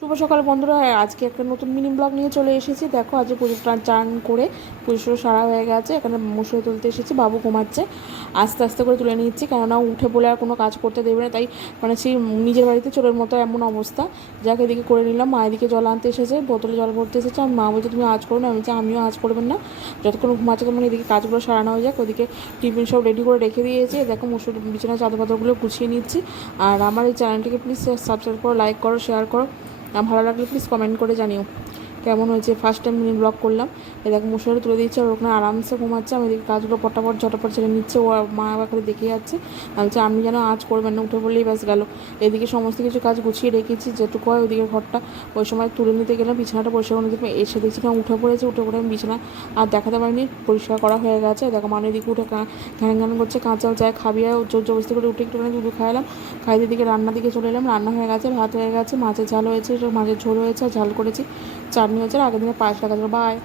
শুভ সকাল বন্ধুরা আজকে একটা নতুন মিনি ব্লগ নিয়ে চলে এসেছি। দেখো, আজকে পুজো চান করে পুজো সারা হয়ে গেছে। এখানে মশুরি তুলতে এসেছি, বাবু ঘুমাচ্ছে। আস্তে আস্তে করে তুলে নিচ্ছি, কেননা উঠে বলে আর কোনো কাজ করতে দেবে না। তাই মানে সেই নিজের বাড়িতে চোরের মতো এমন অবস্থা। যাকে, এদিকে করে নিলাম। মা এদিকে জল আনতে এসেছে, বোতলে জল ভরতে এসেছে। আর মা বলছে, তুমি আজ করো না। আমি আমিও আজ করবেন না। যতক্ষণ ঘুমাচ্ছে তখন এদিকে কাজগুলো সারানো হয়ে যাক। ওদিকে টিফিন সব রেডি করে রেখে দিয়েছে। দেখো মুসুর বিছানা চাদর পাতরগুলো গুছিয়ে নিচ্ছি। আর আমার এই চ্যানেলটিকে প্লিজ সাবস্ক্রাইব করো লাইক করো শেয়ার করো। ভালো লাগলে প্লিজ কমেন্ট করে জানিও। কেমন হয়েছে? ফার্স্ট টাইম মিনি ব্লগ করলাম, এ দেখো মশারি তুলে দিচ্ছে আর ওখানে আরামসে ঘুমাচ্ছে। আমি এদিকে কাজগুলো পটাপট, ঝটাপট ছেড়ে নিচ্ছে, ও মা আবার দেখে যাচ্ছে। আমি আপনি যেন আজ করবেন না। উঠে বললেই ব্যাস গেল। এদিকে সমস্ত কিছু কাজ গুছিয়ে রেখেছি, যেটুকু হয় ওদিকে ঘরটা ওই সময় তুলে নিতে গেলাম, বিছানাটা পরিষ্কার করে নিতে এসে দেখছি কেমন উঠে পড়েছে, উঠে পড়ে আমি বিছানা আর দেখাতে পারিনি, পরিষ্কার করা হয়ে গেছে। দেখো মানে এদিকে উঠে ঘ্যান ঘ্যান করছে কাঁচাও যায় খাবি আর জোর জবস্তি করে উঠে একটুখানি দুধ খাইলাম। খাইতে দিকে রান্নার দিকে চলে এলাম, রান্না হয়ে গেছে, ভাত হয়ে গেছে, মাছের ঝাল হয়েছে, মাছের ঝোল হয়েছে, ঝাল করেছি। চাটনি আর আগের দিনে পায়েস লাগাতে বাই